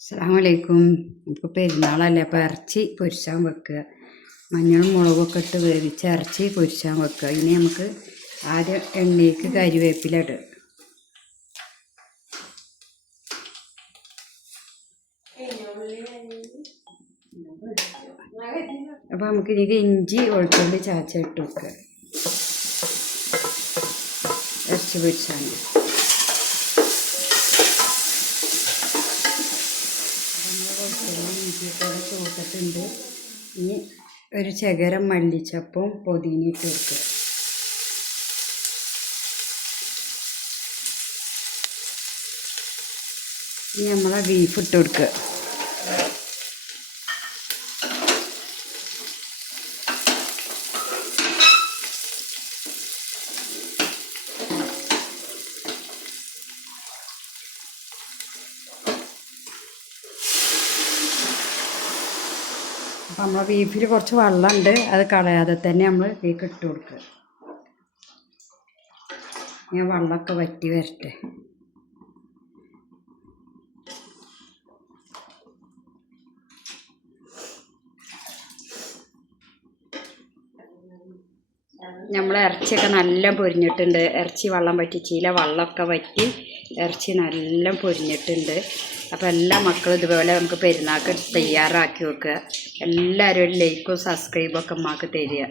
അസ്സാമലൈക്കും ഇപ്പോൾ പെരുന്നാളല്ലേ അപ്പോൾ ഇറച്ചി പൊരിച്ചാൻ വെക്കുക. മഞ്ഞളും മുളകൊക്കെ ഇട്ട് വേവിച്ച് ഇറച്ചി പൊരിച്ചാൻ വെക്കുക. ഇനി നമുക്ക് ആദ്യം എണ്ണയ്ക്ക് കരിവേപ്പില ഇടുക. അപ്പോൾ നമുക്ക് ഇത് ഇഞ്ചി വെളുത്തുള്ളി ചാച്ച ഇട്ട് വെക്കുക. ഇറച്ചി പൊരിച്ചാൽ ഇഞ്ചിയൊക്കെ ചൂട്ടിട്ടുണ്ട് ഇനി ഒരു ചകരം മല്ലിച്ചപ്പും പൊതിനിട്ട് കൊടുക്കുക. ഇനി നമ്മളെ ബീഫ് ഇട്ട് കൊടുക്കുക. അപ്പം നമ്മളെ ബീഫിൽ കുറച്ച് വെള്ളമുണ്ട് അത് കളയാതെ തന്നെ നമ്മൾ ഇതിലേക്ക് ഇട്ട് കൊടുക്കുക. ഞാൻ വെള്ളമൊക്കെ വറ്റി വരട്ടെ. നമ്മൾ ഇറച്ചിയൊക്കെ നല്ല പൊരിഞ്ഞിട്ടുണ്ട്. ഇറച്ചി വെള്ളം ചീല വെള്ളമൊക്കെ പറ്റി ഇറച്ചി നല്ല പൊരിഞ്ഞിട്ടുണ്ട്. അപ്പോൾ എല്ലാ മക്കളും ഇതുപോലെ നമുക്ക് പെരുന്നാൾക്ക് തയ്യാറാക്കി വെക്കുക. എല്ലാവരും ഒരു ലൈക്കും സബ്സ്ക്രൈബൊക്കെ അമ്മയ്ക്ക് തരിക.